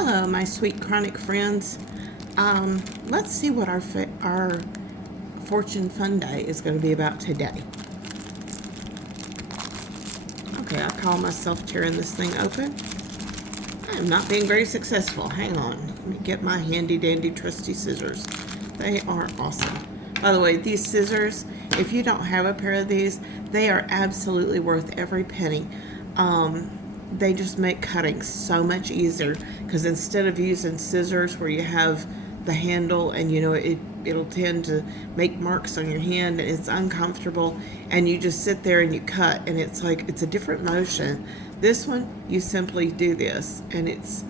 Hello, my sweet chronic friends. Let's see what our Fortune Funday is going to be about today. Okay, I call myself tearing this thing open. I am not being very successful. Hang on. Let me get my handy dandy trusty scissors. They are awesome. By the way, these scissors, if you don't have a pair of these, they are absolutely worth every penny. They just make cutting so much easier because instead of using scissors where you have the handle and it'll tend to make marks on your hand and it's uncomfortable, and you just sit there and you cut and it's like it's a different motion. This one, you simply do this and it's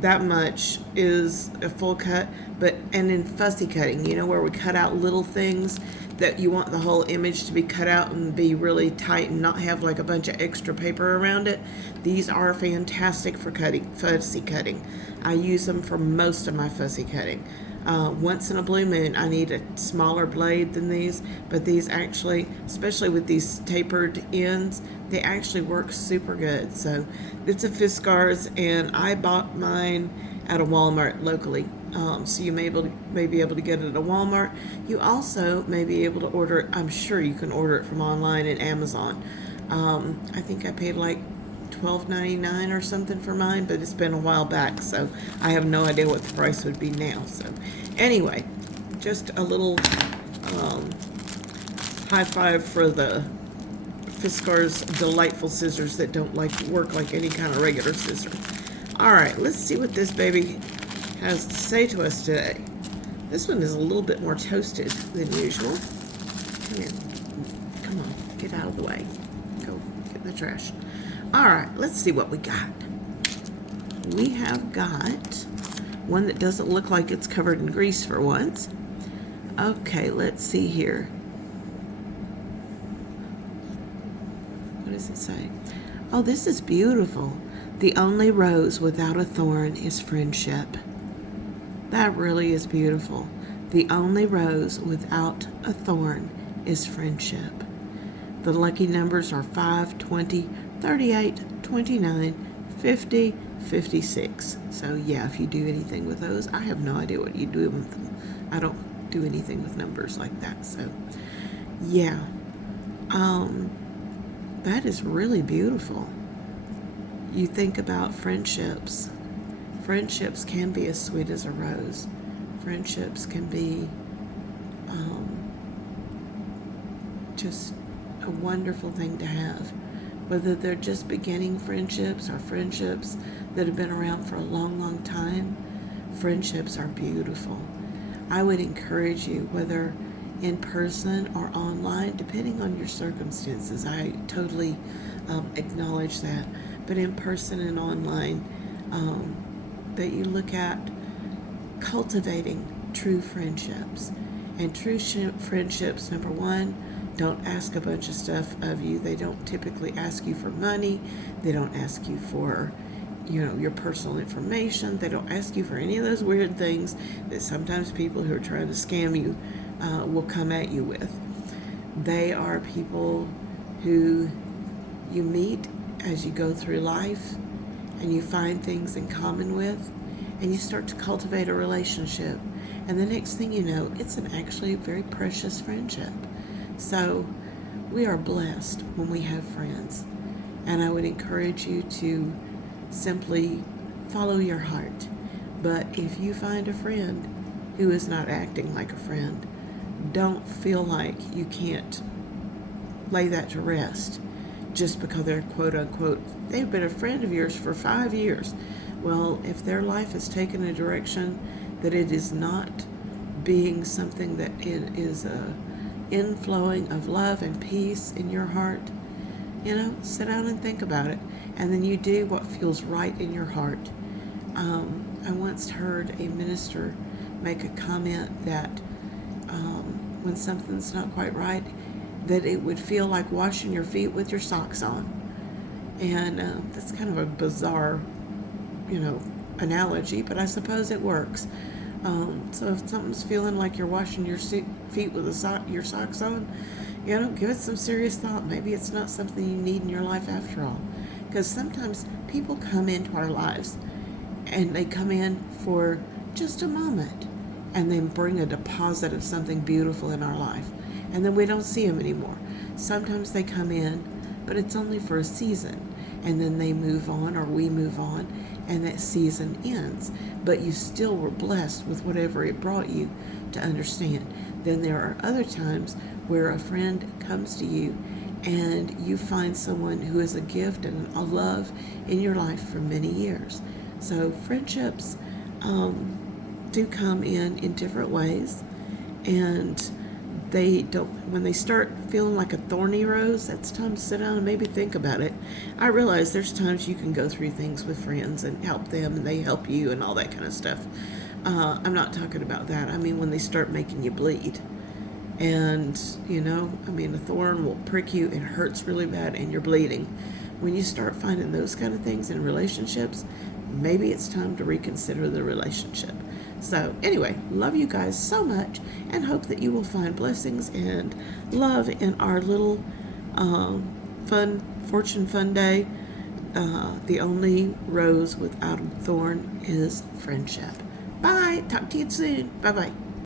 that much is a full cut. And in fussy cutting, where we cut out little things that you want the whole image to be cut out and be really tight and not have like a bunch of extra paper around it, these are fantastic for fussy cutting. I use them for most of my fussy cutting. Once in a blue moon, I need a smaller blade than these, but these actually, especially with these tapered ends, they actually work super good. So it's a Fiskars, and I bought mine at a Walmart locally. So you may be able to get it at a Walmart. You also may be able to order it. I'm sure you can order it from online and Amazon. I think I paid like $12.99 or something for mine, but it's been a while back, so I have no idea what the price would be now. So anyway, just a little high five for the Fiskars delightful scissors that don't work like any kind of regular scissor. All right, let's see what this baby has to say to us today. This one is a little bit more toasted than usual. Come here. Come on, get out of the way. Go get in the trash. All right, let's see what we got. We have got one that doesn't look like it's covered in grease for once. Okay, let's see here. What does it say? Oh, this is beautiful. The only rose without a thorn is friendship. That really is beautiful. The only rose without a thorn is friendship. The lucky numbers are 5, 20, 38, 29, 50, 56. So yeah, if you do anything with those, I have no idea what you do with them. I don't do anything with numbers like that. So yeah, that is really beautiful. You think about friendships. Friendships can be as sweet as a rose. Friendships can be just a wonderful thing to have. Whether they're just beginning friendships or friendships that have been around for a long, long time, friendships are beautiful. I would encourage you, whether in person or online, depending on your circumstances. I totally acknowledge that. But in person and online, that you look at cultivating true friendships. And true friendships, number one, don't ask a bunch of stuff of you. They don't typically ask you for money. They don't ask you for, your personal information. They don't ask you for any of those weird things that sometimes people who are trying to scam you will come at you with. They are people who you meet as you go through life, and you find things in common with, and you start to cultivate a relationship. And the next thing you know, it's an actually very precious friendship. So we are blessed when we have friends. And I would encourage you to simply follow your heart. But if you find a friend who is not acting like a friend, don't feel like you can't lay that to rest just because they're quote unquote, they've been a friend of yours for 5 years. Well, if their life has taken a direction that it is not being something that it is a inflowing of love and peace in your heart, sit down and think about it, and then you do what feels right in your heart. I once heard a minister make a comment that when something's not quite right, that it would feel like washing your feet with your socks on. And that's kind of a bizarre, analogy, but I suppose it works. So if something's feeling like you're washing your feet with your socks on, give it some serious thought. Maybe it's not something you need in your life after all. Because sometimes people come into our lives and they come in for just a moment and then bring a deposit of something beautiful in our life. And then we don't see them anymore. Sometimes they come in, but it's only for a season. And then they move on, or we move on, and that season ends. But you still were blessed with whatever it brought you to understand. Then there are other times where a friend comes to you and you find someone who is a gift and a love in your life for many years. So friendships do come in different ways, and they don't, when they start feeling like a thorny rose, that's time to sit down and maybe think about it. I realize there's times you can go through things with friends and help them and they help you and all that kind of stuff. I'm not talking about that. I mean when they start making you bleed. And I mean, a thorn will prick you, it hurts really bad, and you're bleeding. When you start finding those kind of things in relationships, maybe it's time to reconsider the relationship. So anyway, love you guys so much, and hope that you will find blessings and love in our little Fortune Funday. The only rose without a thorn is friendship. Bye. Talk to you soon. Bye-bye.